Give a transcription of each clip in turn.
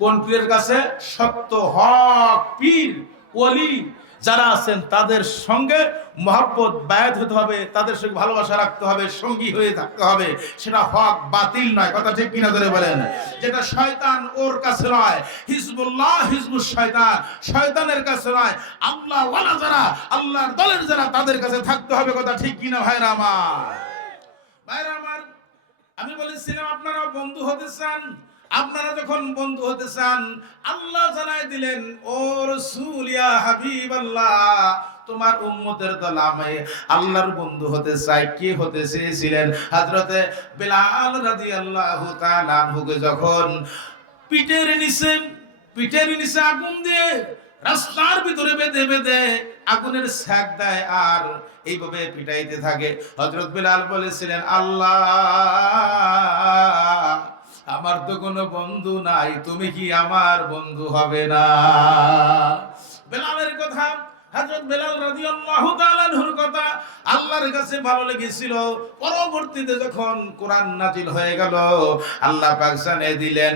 কোন পীরের কাছে? সত্য হক পীর ওলি যারা আছেন তাদের সঙ্গে মহব্বত বায়াত হতে হবে, তাদের সঙ্গে ভালোবাসা রাখতে হবে, সঙ্গী হয়ে থাকতে হবে। সেটা হক বাতিল নয়, কথা ঠিক কিনা ধরে বলেন। যেটা শয়তান ওর কাছে নয়, হিজবুল্লাহ হিজবুশ শয়তান শয়তানের কাছে নয়, আল্লাহ ওয়ালা যারা আল্লাহর দলের যারা তাদের কাছে থাকতে হবে, কথা ঠিক কিনা ভাইরা আমার। ভাইরা আমার, আমি বলেছিলাম আপনারা বন্ধু হতে চান, আপনারা যখন বন্ধু হতে চান আল্লাহ জানাই দিলেন, ও রাসূল ইয়া হাবিবাল্লাহ, তোমার উম্মতের দল আমি আল্লাহর বন্ধু হতে চাই। কে হতে চেয়েছিলেন? হযরতে বিলাল রাদিয়াল্লাহু তাআলা আনহুকে যখন পিঠের নিচে আগুন দিয়ে রাস্তার ভিতরে বেঁধে বেঁধে আগুনের ছ্যাক দেয় আর এইভাবে পিটাইতে থাকে, হযরত বিলাল বলেছিলেন, আল্লাহ, আমার তো কোনো বন্ধু নাই, তুমি কি আমার বন্ধু হবে না? বেলালের কথা, হযরত বেলাল রাদিয়াল্লাহু তাআলা আনহুর কথা আল্লাহর কাছে ভালো লেগেছিল। পরবর্তীতে যখন কোরআন নাজিল হয়ে গেল, আল্লাহ পাক জানিয়ে দিলেন,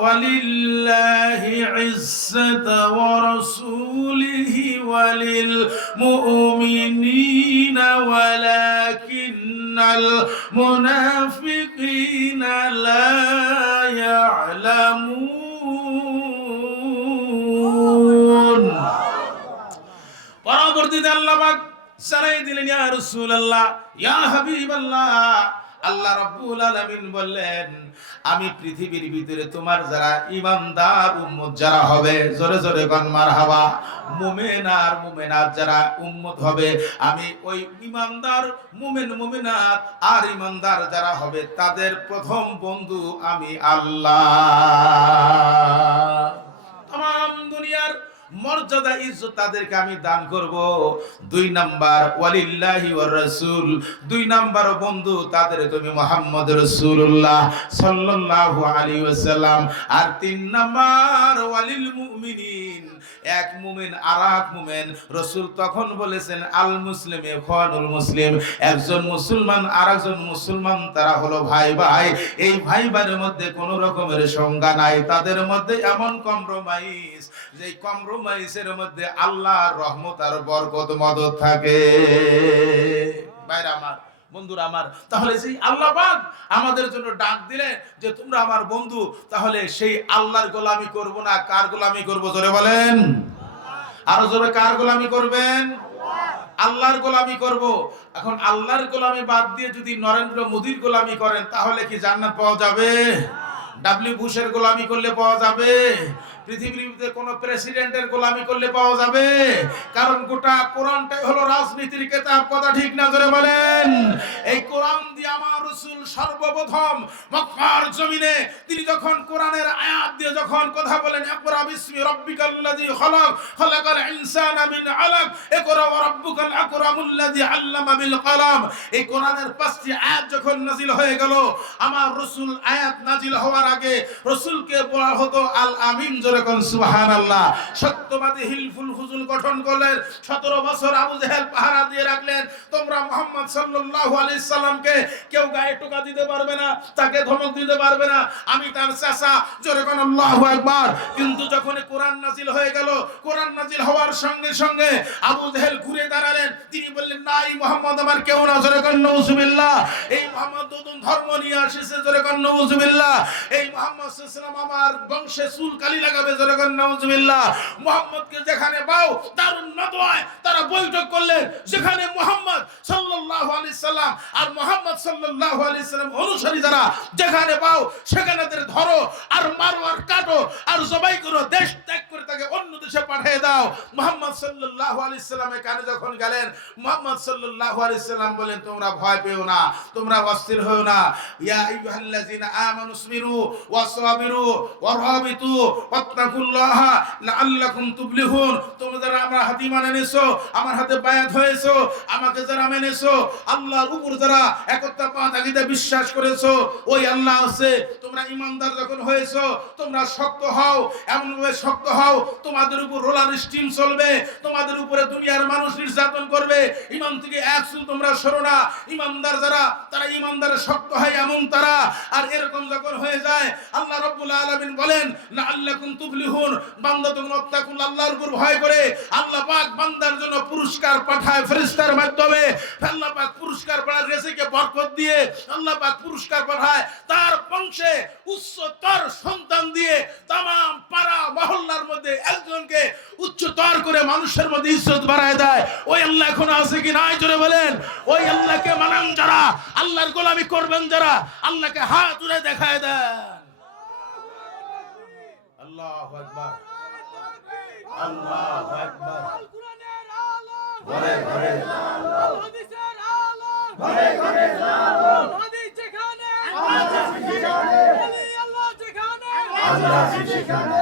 ওয়ালিল্লাহি ইজ্জাতু ওয়া রাসূলিহি ওয়ালিল মুমিনিনা ওয়ালাকিন্নাল মুনাফিকিনা লা ইয়ালামুন। পরবর্তীতে আল্লাহ পাক জানাই দিলেন, ইয়া রাসূলুল্লাহ, ইয়া হাবিবাল্লাহ, আল্লাহ রাব্বুল আলামিন বললেন, আমি পৃথিবীর ভিতরে তোমার যারা ঈমানদার উম্মত যারা হবে, জোরে জোরে গান মারহাবা, মুমিন আর মুমিনাত যারা উম্মত হবে, আমি ওই ঈমানদার মুমিন মুমিনাত আর ঈমানদার যারা হবে তাদের প্রথম বন্ধু আমি আল্লাহ। তাম দুনিয়ার মর্যাদা ইজ্জত তাদেরকে আমি দান করব। 2 নাম্বার ওয়ালিল্লাহি ওয়ার রাসূল, 2 নাম্বার বন্ধু তাদের তুমি মুহাম্মদ রাসূলুল্লাহ সাল্লাল্লাহু আলাইহি ওয়াসাল্লাম। আর 3 নাম্বার ওয়ালিল মুমিনিন, এক মুমিন আর এক মুমিন। রাসূল তখন বলেছেন, আল মুসলিমে খানুল মুসলিম, একজন মুসলমান আর একজন মুসলমান তারা হলো ভাই ভাই। এই ভাই ভাইয়ের মধ্যে কোনো রকমের সংজ্ঞা নাই, তাদের মধ্যে এমন কম্প্রোমাইজ, যে কম্প্রোমাইজের মধ্যে আল্লাহর রহমত আর বরকত মদদ থাকে। ভাইরা আমার, বন্ধুরা আমার, তাহলে সেই আল্লাহ পাক আমাদের জন্য ডাক দিলে যে তোমরা আমার বন্ধু, তাহলে সেই আল্লাহর গোলামি করব না কার গোলামি করব? জোরে বলেন, আরো জোরে, কার গোলামি করবেন? আল্লাহর গোলামি করব। এখন আল্লাহর গোলামি বাদ দিয়ে যদি নরেন্দ্র মোদীর গোলামি করেন তাহলে কি জান্নাত পাওয়া যাবে? ডাব্লিউ বুশের গোলামি করলে পাওয়া যাবে? পৃথিবীতে কোন প্রেসিডেন্টের গোলামি করলে পাওয়া যাবে? কারণ গোটা কোরআনটাই হলো রাজনীতির কিতাব, কথা ঠিক না? জোরে বলেন। এই কোরআন দিয়ে আমার রাসূল সর্বপ্রথম মক্কার জমিনে তিনি যখন কোরআনের আয়াত দিয়ে যখন কথা বলেন, ইকরা বিসমি রাব্বিকাল্লাযী খালাক, খালাকাল ইনসানা মিন আলাক, ইকরা ওয়া রাব্বুকাল আকরামুল্লাযী আল্লামা বিল কলম। এই কোরআনের 5টি আয়াত যখন নাজিল হয়ে গেল, আমার রাসূল আয়াত নাজিল হওয়ার আগে রাসূলকে বলা হতো আল আমিন। জোরে কোন সুবহানাল্লাহ। সত্যবাদী হিলফুল ফুজুল গঠন করলেন, 17 বছর আবু জেহেল পাহারা দিয়ে রাখলেন। তোমরা মুহাম্মদ সাল্লাল্লাহু আলাইহি সাল্লামকে কেউ গায়ে টোকা দিতে পারবে না, তাকে ধমক দিতে পারবে না, আমি তার চাচা। জোরে কোন আল্লাহু আকবার। কিন্তু যখন কোরআন নাজিল হয়ে গেল, কোরআন নাজিল হওয়ার সঙ্গে সঙ্গে আবু জেহেল ঘুরে দাঁড়ালেন, তিনি বললেন, না, এই মুহাম্মদ আমার কেউ না। জোরে কোন নাউজুবিল্লাহ। এই মুহাম্মদ নতুন ধর্ম নিয়ে এসেছে। জোরে কোন নাউজুবিল্লাহ। এই মুহাম্মদ সাল্লাল্লাহু আলাইহি সাল্লাম আমার বংশে চুল কালি লাগাবে। জোরে কোন নাউজুবিল্লাহ। মুহাম্মদকে যেখানে পাও দারুন নদওয়ায় তারা বৈঠক করলেন, যেখানে মুহাম্মদ সাল্লাল্লাহু আলাইহি সাল্লাম আর মুহাম্মদ সাল্লাল্লাহু আলাইহি সাল্লাম অনুসারী যারা যেখানে পাও সেখানে তাদের ধরো আর মারো আর কাটো আর জবাই করো, দেশ ত্যাগ করে তাকে অন্য দেশে পাঠিয়ে দাও। মুহাম্মদ সাল্লাল্লাহু আলাইহি সাল্লামের কানে যখন গেলেন, মুহাম্মদ সাল্লাল্লাহু আলাইহি সাল্লাম বলেন, তোমরা ভয় পেও না, তোমরা অস্থির হও না। ইয়া আইয়ুহাল্লাযিনা আমানু ইসবিরু ওয়াসবিরু ওয়ারাবিতু ওয়াত্তাকুল্লাহা লাআল্লাকুম তুফলিহুন। তোমরা যারা আমার হাতে ঈমান এনেছো, আমার হাতে বায়াত হয়েছো, আমাকে যারা মেনেছো, আল্লাহর উপর যারা একত্ববাদ আকীদা বিশ্বাস করেছো, ওই আল্লাহ আছে। তোমরা ঈমানদার যখন যখন হয়েছো তোমরা শক্ত হও, এমন ভাবে শক্ত হও তোমাদের উপর রোলার স্টিম চলবে, তোমাদের উপরে দুনিয়ার মানুষ নির্যাতন করবে, ইমান থেকে এক চুল তোমরা সরো না। ইমানদার যারা তারা ইমানদারে শক্ত হয় এমন তারা। আর এরকম যখন হয়ে যায় আল্লাহ রাব্বুল আলামিন বলেন লাআল্লাকুম তুফলিহুন, বান্দা তখন আত্তাকুল আল্লাহর উপর ভয় করে আল্লাহ পাক বান্দার জন্য পুরস্কার পাঠায় ফেরেশতার মাধ্যমে। আল্লাহ পাক পুরস্কার পাঠায়, রিজিকে বরকত দিয়ে আল্লাহ পাক পুরস্কার পাঠায়, তার বংশে উচ্চতর সন্তান দিয়ে तमाम পাড়া মহল্লার মধ্যে একজনকে উচ্চতর করে মানুষের মধ্যে ইজ্জত বাড়ায় দেয়। ওই আল্লাহ এখন আছে কি নাই জোরে বলেন। ওই আল্লাহকে মানেন যারা, আল্লাহর গোলামি করবেন যারা, আল্লাহকে হাত তুলে দেখায় দেন। আল্লাহু আকবার, আল্লাহু আকবার। ঘরে ঘরে হাদিসের আলো, ঘরে ঘরে হাদিস যেখানে আল্লাহ সেখানে, আল্লাহ যেখানে আল্লাহ সেখানে।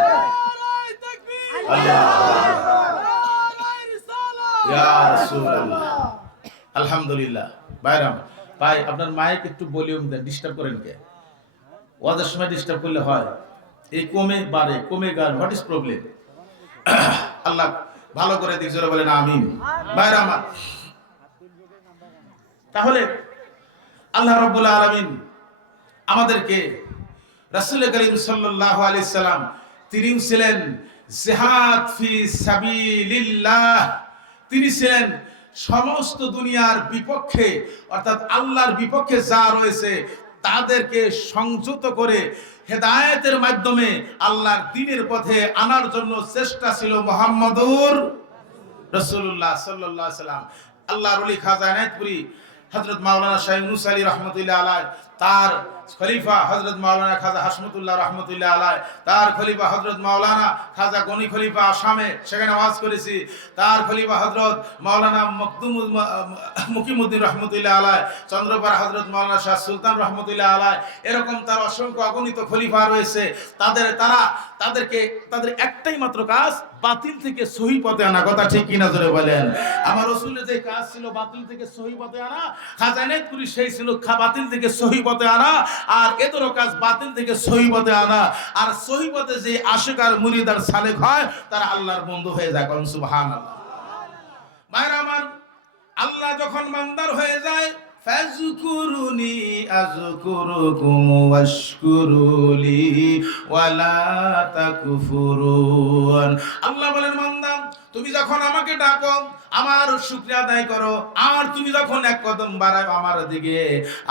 নারে তাকবীর, আল্লাহু আকবার, নারে রিসালাত, ইয়া রাসূলুল্লাহ। আলহামদুলিল্লাহ। ভাইরা ভাই, আপনার মাইক একটু ভলিউম দেন, ডিস্টার্ব করেন কে? ওয়াজের সময় ডিস্টার্ব করলে হয়, এই কমে বাড়ে কমে গান, হোয়াট ইজ প্রবলেম? আল্লাহ ভালো করে দিক, জোরে বলেন আমিন। ভাইরা আমার, তাহলে আল্লাহ রাব্বুল আলামিন আমাদেরকে, রাসূল করিম সাল্লাল্লাহু আলাইহি সাল্লাম তিনি ছিলেন জিহাদ ফি সাবিলিল্লাহ, তিনি ছিলেন সমস্ত দুনিয়ার বিপক্ষে, অর্থাৎ আল্লাহর বিপক্ষে যা রয়েছে তাদেরকে সংযত করে হেদায়েতের মাধ্যমে আল্লাহর দ্বীনের পথে আনার জন্য চেষ্টা ছিল মুহাম্মদুর রাসূলুল্লাহ সাল্লাল্লাহু আলাইহি সাল্লাম। আল্লাহর ওলি খাজা ইনায়েতপুরী হযরত মাওলানা শাহ ইউনূস আলী রাহমাতুল্লাহ আলাইহি, তার খলিফা হযরত মাওলানা খাজা হাশমতুল্লাহ রাহমাতুল্লাহ আলাইহি, তার খলিফা হযরত মাওলানা খাজা গনি খলিফা আসামে, সেখানে ওয়াজ করেছি, তার খলিফা হযরত মাওলানা মুকিমউদ্দিন রাহমাতুল্লাহ আলাইহি, চন্দ্রপাড়া হযরত মাওলানা শাহ সুলতান রাহমাতুল্লাহ আলাইহি, এরকম তার অসংখ্য অগণিত খলিফা রয়েছে। তাদের একটাই মাত্র কাজ, বাতিল থেকে সহি পথে আনা। কথা ঠিক কিনা জোরে বলেন। আমার রাসূলের যে কাজ ছিল বাতিল থেকে সহি পথে আনা, খাজা ইনায়েতপুরী সেই ছিল বাতিল থেকে সহি পথে আনা, আর এদেরও কাজ বাতিল থেকে সহি পথে আনা। আর সহি পথে যে আশিক আর মুরিদ আর সালেক হয় তারা আল্লাহর বন্ধু হয়ে যায়। কোন সুবহানাল্লাহ। ভাইরা আমার, আল্লাহ যখন বান্দার হয়ে যায়, ফাযকুরুনি আযকুরুকুম ওয়াশকুরুলি ওয়ালা তাকফুরুন। আল্লাহ বলেন বান্দা তুমি যখন আমাকে ডাকো আমার শুকরিয়া আদায় করো, আর তুমি যখন এক কদম বাড়াও আমার দিকে,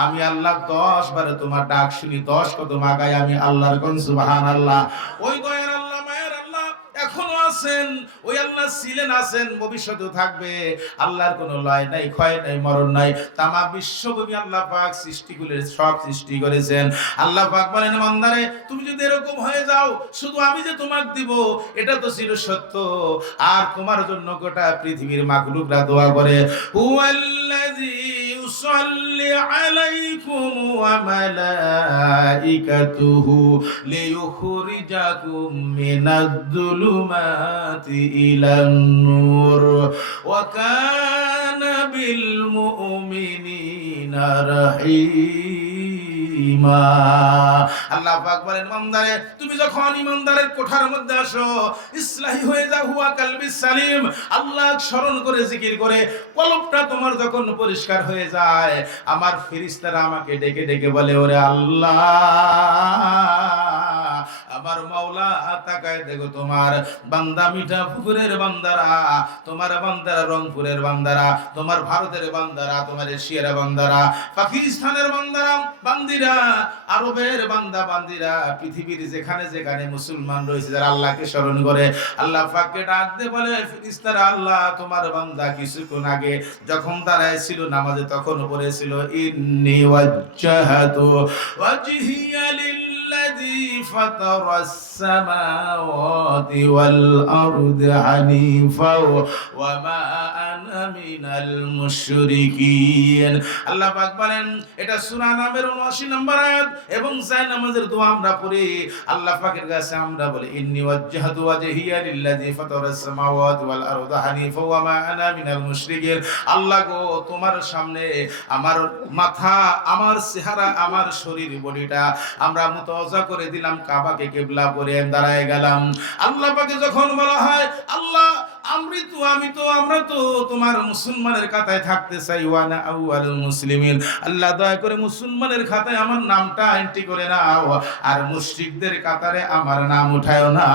আমি আল্লাহ 10 বার তোমার ডাক শুনি, 10 কদম আগাই আমি আল্লাহর। কোন সুবহানাল্লাহ। ওই দয়ার আল্লাহ, মায়ের আল্লাহ এখনো আছেন, ওই আল্লাহ ছিলেন, আছেন, ভবিষ্যতেও থাকবে। আল্লাহর কোনো লয় নাই, ক্ষয় নাই, মরণ নাই। তামা বিশ্বভূমি আল্লাহ পাক সৃষ্টি করে সব সৃষ্টি করেছেন। আল্লাহ পাক বলেন বান্দারে তুমি যদি এরকম হয়ে যাও, শুধু আমি যে তোমাকে দিব এটা তো ছিল সত্য, আর তোমার জন্য গোটা পৃথিবীর মাখলুকরা দোয়া করে। হুয়াল্লাযী ইউসাল্লি আলাইকুম ওয়া মালাইকাতুহু লিইখরিজাকুম মিনাজ-যুলুমাতি ইলান নূর ওয়া কানা বিল মুমিনিনা রাহিমা। আল্লাহ পাক বলেন বান্দারে তুমি যখন ইমানদারের কোঠার মধ্যে আসো, ইসলাহি হয়ে যাও, হুয়া কলবি সালিম, আল্লাহ স্মরণ করে জিকির করে কলবটা তোমার যখন পরিষ্কার হয়ে যায়, আমার ফেরেশতারা আমাকে ডেকে ডেকে বলে ওরে আল্লাহ, আমার মাওলা তাকায় দেখো তোমার বান্দা মিঠা পুকুরের বান্দারা, তোমার বান্দারা রংপুরের বান্দারা, তোমার ভারতের বান্দারা, তোমার এশিয়ার বান্দারা, পাকিস্তানের বান্দারা, বান্দিরা, আরবের বান্দা বান্দিরা, পৃথিবীর যেখানে যেখানে মুসলমান রয়েছে যারা আল্লাহকে স্মরণ করে, আল্লাহ পাককে ডাক দিয়ে বলে ফেরেশতারা আল্লাহ তোমার বান্দা কিছুক্ষণ আগে যখন দাঁড়ায় ছিল নামাজে তখন পড়েছিল ইন্নী ওয়াজ্জাহাতু ওয়াজহিয়া লিল্লাযী ফাতারাস সামাওয়াতি ওয়াল আরদি হানিফা ওয়া মা আনা মিনাল মুশরিকিন। আল্লাহ পাক বলেন, এটা সূরা নামের 79 নম্বর আয়াত এবং যায় নামাজের দোয়া আমরা পড়ি। আল্লাহ পাকের কাছে আমরা বলি, ইন্নী ওয়াজ্জাহতু ওয়াজহিয়া লিল্লাযী ফাতারাস সামাওয়াতি ওয়াল আরদা হানিফা ওয়া মা আনা মিনাল মুশরিকিন। আল্লাহ গো, তোমার সামনে আমার মাথা, আমার চেহারা, আমার শরীর বডিটা আমরা মুতাওয়াজ্জা করে দিলাম, কাবাকে কিবলা করে দাঁড়ায় গেলাম। আল্লাহ পাকে যখন বলা হয়, আল্লাহ আমরা তো তোমার মুসলমানের খাতায় থাকতে চাই, ওয়ানা আউয়ালুল মুসলিমিন, আল্লাহ দয়া করে মুসলমানের খাতায় আমার নামটা এন্ট্রি করে নাও, আর মুশরিকদের কাতারে আমার নাম উঠায়ও না।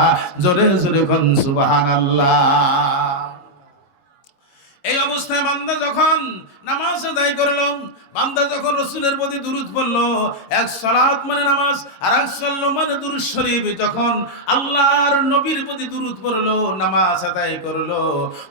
জোরে জোরে কোন সুবহানাল্লাহ। এই অবস্থায় বান্দা যখন নামাজ আদায় করলো, বান্দা যখন রাসূলের প্রতি দুরূদ পড়লো, এক সালাত মানে নামাজ আর এক সাল্লাম মানে দুরূদ শরীফ, যখন আল্লাহর নবীর প্রতি দুরূদ পড়লো, নামাজ আদায় করলো,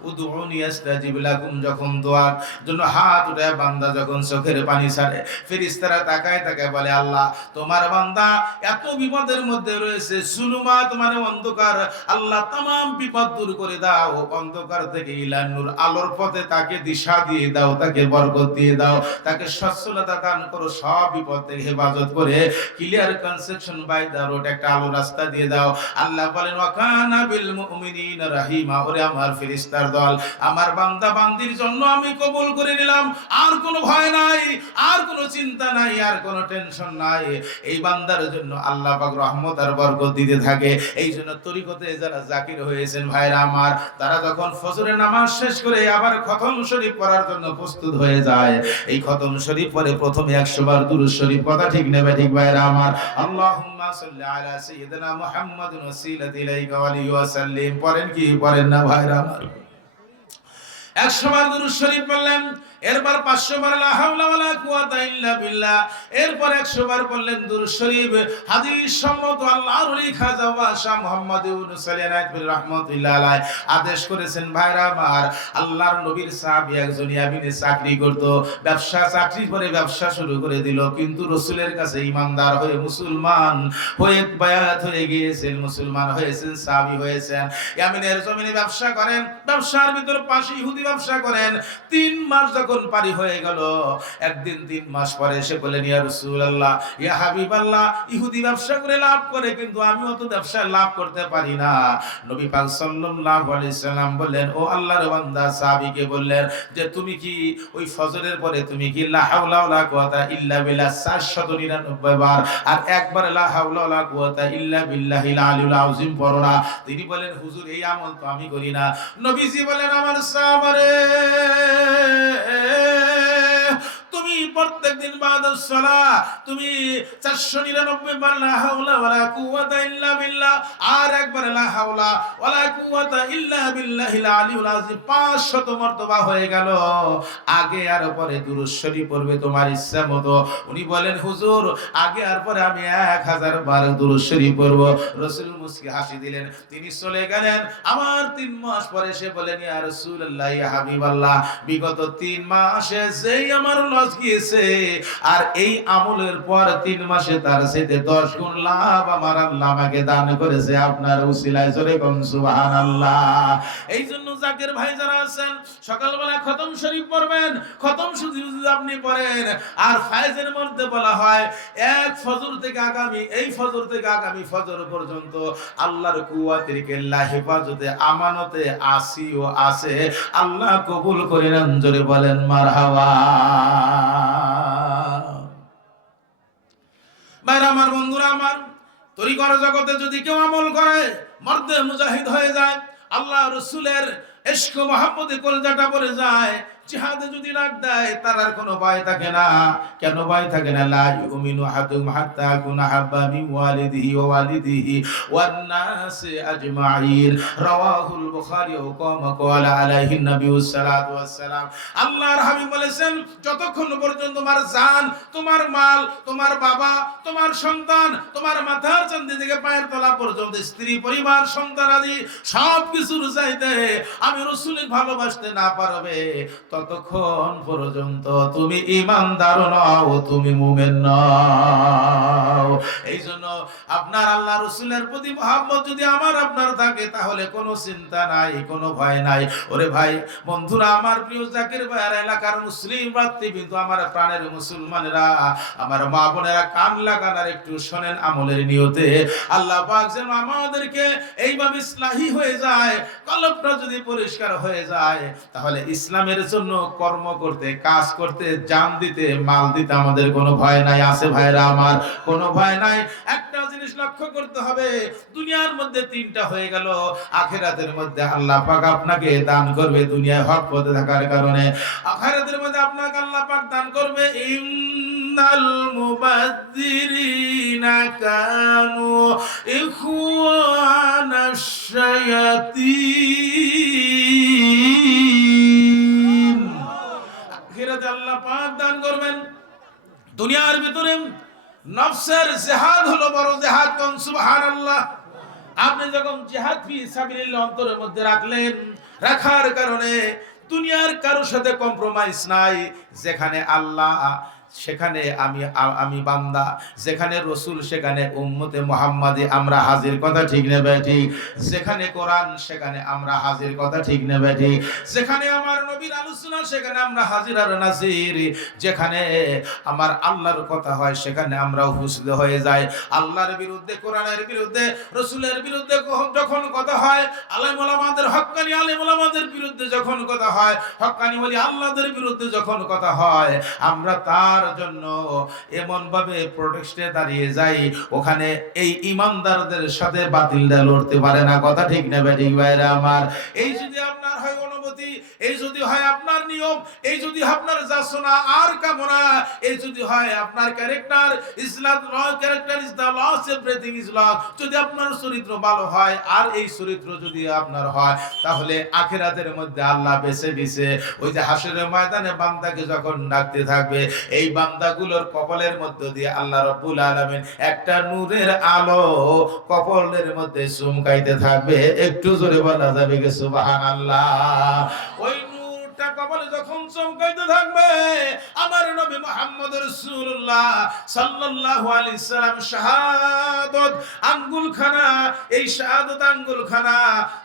উদউনি আস্তাজিব লাকুম, যখন দোয়ার জন্য হাত উঠায় বান্দা যখন চোখের পানি ছাড়ে, ফেরেশতারা তাকায় তাকায় বলে, আল্লাহ তোমার বান্দা এত বিপদের মধ্যে রয়েছে, জুলুমাত মানে অন্ধকার, আল্লাহ तमाम বিপদ দূর করে দাও, অন্ধকার থেকে ইলা নূর, আলোর পথে তাকে দিশা দিয়ে দাও, তাকে বরকত দিয়ে দাও, তাকে সচ্ছলতা দান করো, সব বিপদ থেকে হেফাজত করে clear conception by the road, একটা আলো রাস্তা দিয়ে দাও। আল্লাহ বলেন, ওয়া কানা বিল মুমিনিনা রাহিমা, ওরে আমার ফেরেশতার দল, আমার বান্দা বান্দির জন্য আমি কবুল করে নিলাম, আর কোনো ভয় নাই, আর কোনো চিন্তা নাই, আর কোনো টেনশন নাই। এই বান্দার জন্য আল্লাহ পাক রহমত আর বরকত দিতে থাকে। এই জন্য তরিকতে যারা জাকির হয়েছেন ভাইরা আমার, তারা যখন ফজরের নামাজ শেষ করে আবার খতম শরীফ পড়ার জন্য প্রস্তুত হয়ে যায়, এই খতম শরীফ পরে প্রথমে 100 বার দুরূদ শরীফ, কথা ঠিক নেবে ঠিক ভাইরা আমার, আল্লাহুম্মা সাল্লি আলা সাইয়্যিদিনা মুহাম্মাদিন ওয়াসিলাতি ইলাইকা ওয়া আলিহি ওয়া সাল্লিম, পড়েন কি পড়েন না ভাইরা আমার? 100 বার দুরূদ শরীফ পড়লেন, এরপর 500 বার লা হাওলা ওয়ালা কুওয়াতা ইল্লা বিল্লাহ, এরপর 100 বার পড়লেন দুরূদ শরীফ। হাদিস সম্মত আল্লাহর ওলি খাজা শাহ মুহাম্মদ ইউনূস আলাইহি রাহমাতুল্লাহ আলাইহি আদেশ করেছেন, ভাইরা আমার, আল্লাহর নবীর সাহাবী একজন ইয়ামিনে চাকরি করত, চাকরি করে ব্যবসা শুরু করে দিল, কিন্তু রাসূলের কাছে ঈমানদার হয়ে মুসলমান হয়ে বায়াত হয়ে গিয়েছেন, মুসলমান হয়েছেন, সাহাবী হয়েছেন, ইয়ামিনের জমিনে ব্যবসা করেন, ব্যবসার ভিতর পাশে ইহুদি ব্যবসা করেন। 3 মাস যখন পারি হয়ে গেল, একদিন 3 মাস পরে এসে বলেন, ইয়া রাসূলুল্লাহ, ইয়া হাবিবাল্লাহ, ইহুদি ব্যবসা করে লাভ করে, কিন্তু আমি অত ব্যবসা লাভ করতে পারি না। নবী পাক সাল্লাল্লাহু আলাইহি সাল্লাম বললেন, ও আল্লাহর বান্দা, সাহাবীকে বললেন যে তুমি কি ওই ফজরের পরে তুমি কি লা হাওলা ওয়ালা কুওয়াতা ইল্লা বিল্লাহ 499 বার আর একবার লা হাওলা ওয়ালা কুওয়াতা ইল্লা বিল্লাহিল আলিয়্যিল আযীম পড়ো না? তিনি বলেন, হুজুর এই আমল তো আমি করি না। নবীজি বলেন, আমার সাহাবারে, তুমি প্রত্যেকদিন বাদাস সালাহ তুমি 499 বার লা হাওলা ওয়ালা কুওয়াতা ইল্লা বিল্লাহ আর একবার লা হাওলা ওয়ালা কুওয়াতা ইল্লা বিল্লাহিল আলিয়্যিল আযীম 500 মর্তবা হয়ে গেল। আগে আর পরে দুরূদ শরীফ পড়বে তোমার ইচ্ছা মতো। উনি বলেন, হুজুর আগে আর পরে আমি 1000 বার দুরূদ শরীফ পড়ব। রাসূল মুস্কি হাসি দিলেন, তিনি চলে গেলেন। আমার 3 মাস পরে সে বলেন, ইয়া রাসূলুল্লাহ, ইয়া হাবিবাল্লাহ, বিগত 3 মাসে যেই আমার লস গিয়েছে, আর এই আমলের পর 3 মাসে তার সাথে 10 গুণ লাভ আমার আল্লাহ আমাকে দান করেছে আপনার উসিলায়। জোরে কোন সুবহানাল্লাহ। এই জন্য জাকির ভাই যারা আছেন, সকালবেলা খতম শরীফ পড়বেন, খতম শরীফ যদি আপনি পড়েন, আর ফায়েজের মধ্যে বলা হয় এক ফজর থেকে আগামী এই ফজর থেকে আগামী ফজর পর্যন্ত আল্লাহর কুওয়াতের কেল্লা হেফাজতে আমানতে আসি ও আছে, আল্লাহ কবুল করে নেন। জোরে বলেন মারহাবা। ভাইরা আমার, বন্ধুরা আমার, তরিকর জগতে যদি কেউ আমল করে মর্দে মুজাহিদ হয়ে যায়, আল্লাহ রাসূলের ইশক ও মহব্বতে কলজাটা পড়ে যায়, জিহাদে যদি লাগ দেয়, তার আর কোনো ভয় থাকে না। কেন ভয় থাকে না? লা ইউমিনু আহাদুকুম হাত্তা কুনা হাব্বা মিন ওয়ালিদিহি ওয়া ওয়ালিদিহি ওয়ান নাসি আজমাইন, রাওয়াহুল বুখারী ওয়া কামা ক্বালা আলাইহি নবী সাল্লাল্লাহু আলাইহি ওয়াসাল্লাম। আল্লাহর হাবিব বলেছেন, যতক্ষণ পর্যন্ত তোমার জান, তোমার মাল, তোমার বাবা, তোমার সন্তান, তোমার মাথার চাঁদি থেকে পায়ের তলা পর্যন্ত স্ত্রী, পরিবার, সন্তান আদি সব কিছুর চাইতে আমি রাসূলকে ভালোবাসতে না পারবে, ততক্ষণ পর্যন্ত তুমি ঈমানদার নও, তুমি মুমিন নও। এই জন্য আপনার আল্লাহ রাসূলের প্রতি মহব্বত যদি আমার আপনার থাকে, তাহলে কোনো চিন্তা নাই, কোনো ভয় নাই। ওরে ভাই বন্ধুরা, আমার প্রিয় জাকির ভাইয়ের এলাকার মুসলিম ভাতৃবৃন্দ, আমার প্রাণের মুসলমানেরা, আমার মা বোনেরা, কান লাগান আর একটু শোনেন আমলের নিয়তে। আল্লাহ পাক যেন আমাদেরকে এইভাবে ইসলাহি হয়ে যায়, কলবটা যদি পরিষ্কার হয়ে যায়, তাহলে ইসলামের জন্য কর্ম করতে, কাজ করতে, জান দিতে, মাল দিতে আমাদের কোনো ভয় নাই। আছে ভাইরা আমার? কোনো ভয় নাই। একটা জিনিস লক্ষ্য করতে হবে, দুনিয়ার মধ্যে তিনটা হয়ে গেল, আখিরাতের মধ্যে আল্লাহ পাক আপনাকে দান করবে, দুনিয়ায় হক পথে থাকার কারণে। আখিরাতের মধ্যে আপনাকে আল্লাহ পাক দান করবে ইন্নাল মুবাযযিরিনা কানু ইখওয়ানাশ শায়াতিন। আখিরাতে আল্লাহ পাক দান করবেন। দুনিয়ার ভিতরে নফসের জিহাদ হলো বড় জিহাদ। কোন সুবহানাল্লাহ। আপনি যখন জিহাদ ফি সাবিলিল্লাহ অন্তরের মধ্যে রাখলেন, রাখার কারণে দুনিয়ার কারোর সাথে কম্প্রোমাইজ নাই। যেখানে আল্লাহ সেখানে আমি বান্দা, যেখানে রসুল সেখানে উম্মতে মুহাম্মাদি আমরা হাজির, কথা ঠিক নেবে ঠিক। যেখানে কোরআন সেখানে আমরা হাজির, কথা ঠিক নেবে ঠিক। যেখানে আমার নবীর আলোচনা সেখানে আমরা হাজির আর নাজির। যেখানে আমার আল্লাহর কথা হয় সেখানে আমরা উপস্থিত হয়ে যাই। আল্লাহর বিরুদ্ধে, কোরআনের বিরুদ্ধে, রসুলের বিরুদ্ধে যখন কথা হয়, আলেম ওলামাদের, হক্কানি আলেম ওলামাদের বিরুদ্ধে যখন কথা হয়, হক্কানি ওলি আল্লাহদের বিরুদ্ধে যখন কথা হয়, আমরা তার জন্য এমন ভাবে প্রোটেস্টে দাঁড়িয়ে যাই, ওখানে এই ইমানদারদের সাথে বাতিলরা লড়তে পারে না, কথা ঠিক নেবে ঠিক ভাইরা আমার। এই যদি আপনার হয় অনুমতি, এই যদি হয় আপনার নিয়ম, এই যদি আপনার যাচনা আর কামনা, এই যদি হয় আপনার ক্যারেক্টার, ইসলাম ল character is the loss, everything is loss, যদি আপনার চরিত্র ভালো হয় আর এই চরিত্র যদি আপনার হয়, তাহলে আখিরাতের মধ্যে আল্লাহ বেছে বেছে ওই যে হাসরের ময়দানে বান্দাকে যখন ডাকতে থাকবে, এই বান্দাগুলোর কপালের মধ্য দিয়ে আল্লাহ রাব্বুল আলামিন একটা নূরের আলো কপালের মধ্যে চুমকাইতে থাকবে। একটু জোরে বলা যাবে কি সুবহানাল্লাহ? ওই নূরটা কপালে যখন চমকাইতে থাকবে, আমার নবী মুহাম্মদ রাসূলুল্লাহ সাল্লাল্লাহু আলাইহি সাল্লাম শাহাদাত আঙ্গুলখানা, এই শাহাদাত আঙ্গুলখানা,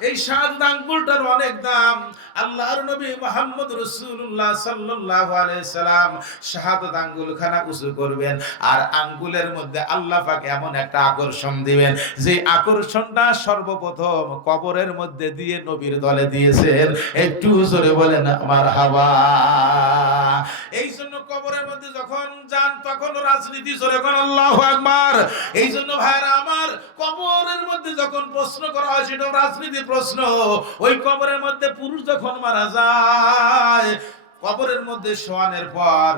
এই শাহাদাত আঙ্গুলটার অনেক দাম। আল্লাহর নবী মুহাম্মদ রাসূলুল্লাহ সাল্লাল্লাহু আলাইহি সাল্লাম শাহাদাত আঙ্গুলখানা উঁচু করবেন, আর আঙ্গুলের মধ্যে আল্লাহ পাক এমন একটা আকর্ষণ দিবেন, যে আকর্ষণটা সর্বপ্রথম কবরের মধ্যে দিয়ে নবীর দলে দিয়েছেন। একটু জোরে বলেন মারহাবা। এই জন্য কবরের মধ্যে যখন যান তখন রাজনীতি, জোরে কোন আল্লাহু আকবার। এই জন্য ভাইরা আমার, কবরের মধ্যে যখন প্রশ্ন করা হয় সেটা রাজনীতি প্রশ্ন। ওই কবরের মধ্যে পুরুষ যখন মারা যায়, কবরের মধ্যে শোয়ানোর পর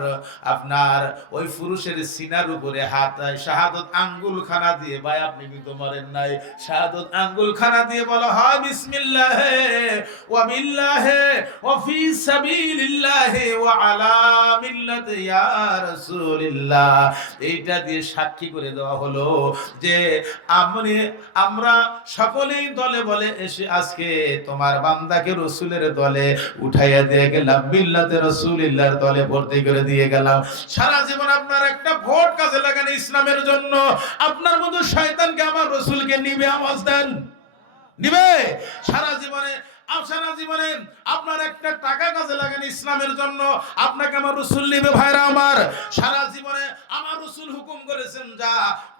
আপনার ওই পুরুষের সিনার উপরে হাত শাহাদাত আঙ্গুল খানা দিয়ে, ভাই আপনি কিন্তু মরেন নাই, শাহাদাত আঙ্গুল খানা দিয়ে বলা হয় বিসমিল্লাহ ওয়া বিল্লাহ ওয়া ফি সাবিলিল্লাহ ওয়া আলা মিল্লাতি ইয়া রাসূলিল্লাহ। এইটা দিয়ে সাক্ষী করে দেওয়া হলো যে আমরা সকলেই দলে বলে এসে আজকে তোমার বান্দাকে রাসূলের দলে উঠাইয়া দিয়ে গেলাম, মিল্লাতে রাসূলুল্লাহর দলে ভর্তি করে দিয়ে গেলাম। সারা জীবন আপনার একটা ভোট কাজে লাগান ইসলামের জন্য। আপনার মতো শয়তানকে আমার রাসূলকে নিবে? আওয়াজ দেন, নিবে? সারা জীবনে আপনার একটা টাকা কাজে লাগান ইসলামের জন্য, আপনাকে আমার রাসূল নিবে? ভাইরা আমার, সারা জীবনে আমার রাসূল হুকুম করেছেন যা,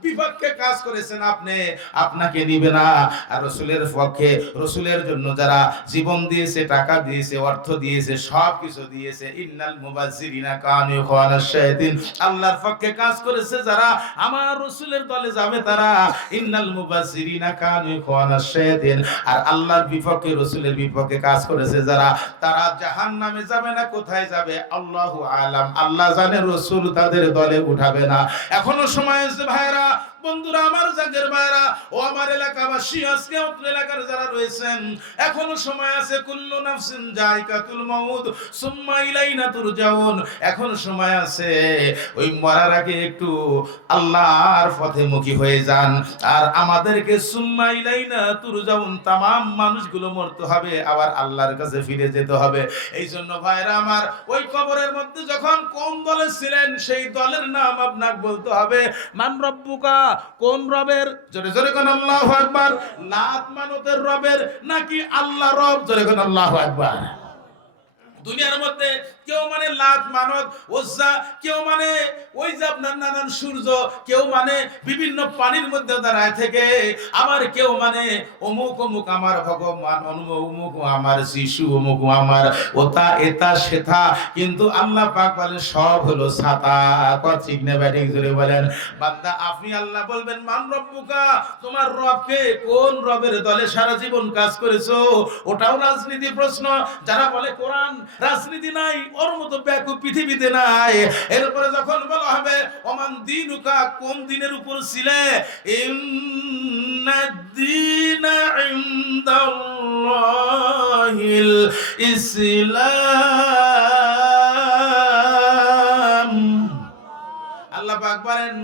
বিপক্ষে কাজ করেছেন আপনি, আপনাকে নিবে না। আর রাসূলের পক্ষে, রাসূলের জন্য যারা জীবন দিয়েছে, টাকা দিয়েছে, অর্থ দিয়েছে, সব কিছু দিয়েছে, ইন্নাল মুবাযযিরিনা কানু ইখওয়ানাশ শায়াতিন, আল্লাহর পক্ষে কাজ করেছে যারা, আমার রাসূলের দলে যাবে তারা, ইন্নাল মুবাযযিরিনা কানু ইখওয়ানাশ শায়াতিন। আর আল্লাহর বিপক্ষে, রাসূলের বিপক্ষে কাজ করেছে যারা, তারা জাহান্নামে যাবে না। কোথায় যাবে আল্লাহু আলাম, আল্লাহ জানে, রাসূল তাদের দলে উঠাবে না। এখনো সময় আছে ভাইরা, বন্ধুরা আমার, জাগের ভাইরা ও আমার এলাকাবাসী, আজকে অত্র এলাকার যারা রয়েছেন, এখনো সময় আছে। কুল্লু নাফসিন যায়কাতুল মাউত সুম্মা ইলাইনা তুরজাউন। এখন সময় আছে, ওই মরার আগে একটু আল্লাহর পথে মুখী হয়ে যান। আর আমাদেরকে সুম্মা ইলাইনা তুরজাউন, তামাম মানুষগুলো মরতে হবে, আবার আল্লাহর কাছে ফিরে যেতে হবে। এই জন্য ভাইরা আমার, ওই কবরের মধ্যে যখন কোন দলে ছিলেন সেই দলের নাম আপনাকে বলতে হবে। মান রব্বুকা, কোন রবের? জোরে জোরে কোন আল্লাহু আকবার। লাত মানতের রবের নাকি আল্লাহ রব? জোরে কোন আল্লাহু আকবার। দুনিয়ার মধ্যে কেউ মানে লাত মানত ওজ্জা, কেউ মানে ওই যে আপনার নানান সূর্য, কেউ মানে বিভিন্ন পানির মধ্যে দাঁড়ায় থেকে, আবার কেউ মানে অমুক অমুক আমার ভগবান, অমুক আমার শিশু, অমুক আমার ওতা এটা সেথা। কিন্তু আল্লাহ পাক বলেন সব হলো ছাতা। কথা ঠিক না ব্যাঠিক? জোরে বলেন। বান্দা আপনি আল্লাহ বলবেন মান রব্বুকা, তোমার রবকে, কোন রবের দলে সারা জীবন কাজ করেছো? ওটাও রাজনীতি প্রশ্ন। যারা বলে কোরআন রাজনীতি নাই, ওর মতো ব্যাকুপ পৃথিবীতে নাই। এরপরে যখন বলা হবে ওমান দীনুকা, কোন দিনের উপর ছিলে? ইন্নাদ-দীনা ইনদাল্লাহিল ইসলাম। আল্লাহ পাক বলেন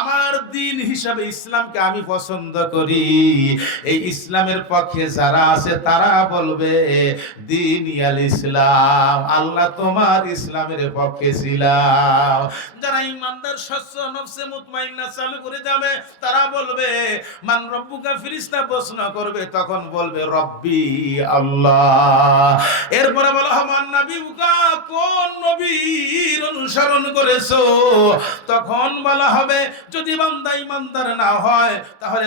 আমার দিন হিসাবে ইসলামকে আমি পছন্দ করি। এই ইসলামের পক্ষে যারা আছে তারা বলবে দিন ইয়াল ইসলাম, আল্লাহ তোমার ইসলামের পক্ষে ছিলাম। যারা ইমানদার স্বচ্ছ নফসে মুতমাইন্না চালু করে যাবে, তারা বলবে মান রব্বুকা, ফেরেশতা প্রশ্ন করবে, তখন বলবে রব্বি আল্লাহ। এরপরে বলা হবে মান নবিয়ুকা, কোন নবীর অনুসরণ করেছো? তখন বলা হবে যদি বান্দা ইমানদার না হয় তাহলে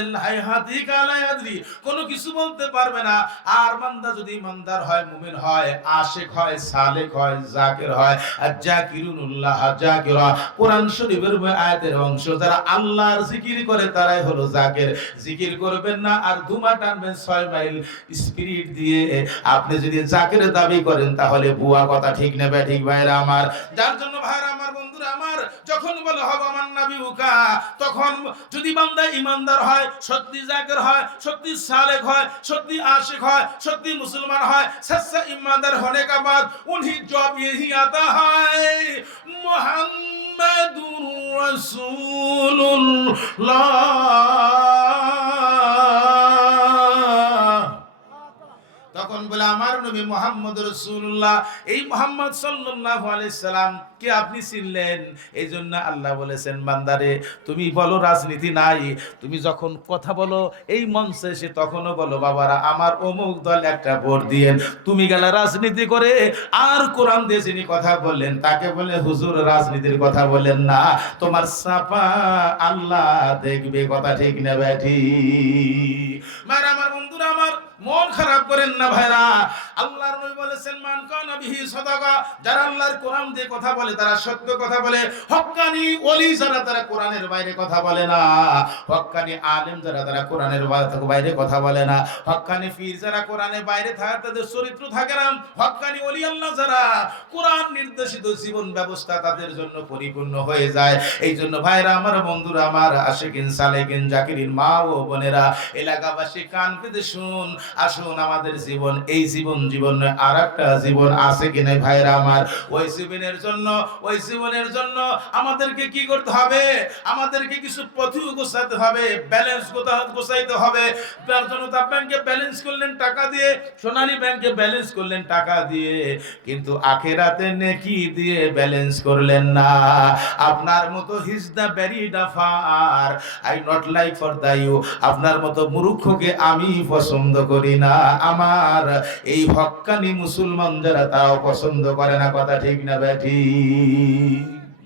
কোনো কিছু বলতে পারবে না। আর বান্দা যদি ইমানদার হয়, মুমিন হয়, আশিক হয়, সালেক হয়, জাকির হয়, আর জাকিরুল্লাহ জাকিরা, কোরআন শরীফের আয়াতের অংশ, যারা আল্লাহর জিকির করে তারাই হলো জাকির। জিকির করবেন না আর ধুমা টানবেন 6 মাইল স্পিরিট দিয়ে, আপনি যদি জাকির দাবি করেন তাহলে বুয়া কথা। ঠিক না ঠিক ভাইরা আমার? যার জন্য ভাইরা আমার, বন্ধুরা আমার, যখন বলা হবে আমার নবিয়ুকা, তখন যদি বান্দা ইমানদার হয়, সত্যি জাকির হয়, সত্যি সালেক হয়, সত্যি आशिक হয়, সত্যি মুসলমান হয়, सच्चा ईमानदार होने का बाद उन्हीं जॉब यही आता है मुहम्मदुर रसूलुल्लाह। তখন বলে আমার নবী মুহাম্মদ রাসূলুল্লাহ, এই মুহাম্মদ সাল্লাল্লাহু আলাইহি সাল্লাম কে আপনি চিনলেন? এই জন্য আল্লাহ বলেছেন বান্দারে তুমি বলো রাজনীতি নাই, তুমি যখন কথা বলো এই মঞ্চে এসে তখনও বলো বাবারা আমার অমুক দল একটা ভোট দিয়েন। তুমি গেলে রাজনীতি করে আর কোরআন দিয়ে যিনি কথা বললেন তাকে বলে হুজুর রাজনীতির কথা বলেন না, তোমার সাপা আল্লাহ দেখবে। কথা ঠিক না ব্যাঠি? মার আমার বন্ধুরা আমার, মন খারাপ করেন না ভাইরা। আল্লাহর নবী বলেছেন মান কানা বিহি সাদাকা, যারা আল্লাহর কোরআন দিয়ে কথা বলে তারা সত্য কথা বলে। হক্কানি ওলি যারা, তারা কোরআনের বাইরে কথা বলে না। হক্কানি আলেম যারা, তারা কোরআনের বাইরে কথা বলে না। হক্কানি পীর যারা কোরআনের বাইরে থাকে তাদের চরিত্র থাকে না। হক্কানি ওলি আল্লাহ যারা, কোরআন নির্দেশিত জীবন ব্যবস্থা তাদের জন্য পরিপূর্ণ হয়ে যায়। এই জন্য ভাইরা আমার, বন্ধুরা আমার, আশিকিন সালেকিন জাকিরিন মা ও বোনেরা, এলাকাবাসী কান পেতে শুন, আসুন আমাদের জীবন এই জীবন নয়, আর একটা জীবন আছে কিনা ভাইরা আমার? ওই জীবনের জন্য আমাদেরকে কি করতে হবে? আমাদেরকে কিছু পথিও গোছাতে হবে, ব্যালেন্স গোছাইতে হবে। জনতা ব্যাংকে ব্যালেন্স করলেন টাকা দিয়ে, সোনালী ব্যাংকে ব্যালেন্স করলেন টাকা দিয়ে, কিন্তু আখিরাতে নেকি দিয়ে ব্যালেন্স করলেন না। আপনার মতো his the very duffer, I not like for the you, আপনার মতো মূর্খকে আমি পছন্দ করি না। আমার এই হক্কানি মুসলমান যারা তাও পছন্দ করে না। কথা ঠিক না ব্যাঠি?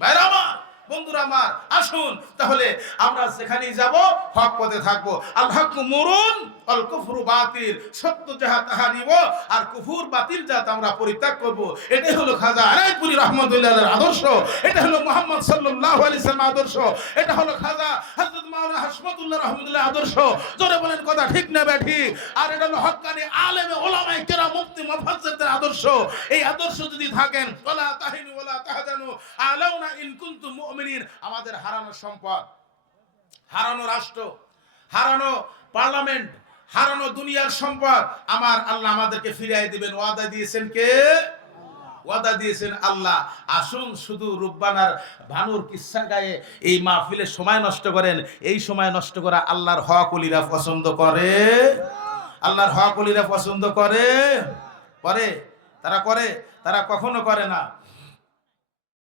ভাইরা আমার, বন্ধুরা আমার, আসুন তাহলে আমরা যেখানেই যাব হক পথে থাকবো। আল হক মুরুন আল কুফরু বাতিল, সত্য যাহা তাহা নিব আর কুফর বাতিল যা আমরা পরিত্যাগ করব। এটাই হলো খাজা আরাইপুরি রহমাতুল্লাহর আদর্শ, এটা হলো মুহাম্মদ সাল্লাল্লাহু আলাইহি সাল্লাম আদর্শ, এটা হলো খাজা হযরত মাওলানা হাশমাতুল্লাহ রহমাতুল্লাহ আদর্শ। জোরে বলেন কথা ঠিক না ব্যাঠি? আর এটা হলো হক্কানি আলেমে উলামায়ে কেরাম মুফতি মুফাসসিরদের আদর্শ। এই আদর্শ যদি থাকেন, ওয়ালা তাহিনু ওয়ালা তাহজানু আলাউনা ইন কুনতুম মুমিনিন, আমাদের হারানো সম্পদ হারানো রাষ্ট্র, হারানো পার্লামেন্ট, হারানো দুনিয়ার সম্পদ আমার আল্লাহ আমাদেরকে ফিরিয়ে দিবেন ওয়াদা দিয়েছেন কে? ওয়াদা দিয়েছেন আল্লাহ। আসুন শুধু রূপবানার ভানুর কিচ্ছা গায়ে এই মাহফিলে সময় নষ্ট করেন, এই সময় নষ্ট করা আল্লাহর হক ওলিরা পছন্দ করে? আল্লাহর হক ওলিরা পছন্দ করে? করে? তারা করে? তারা কখনো করে না।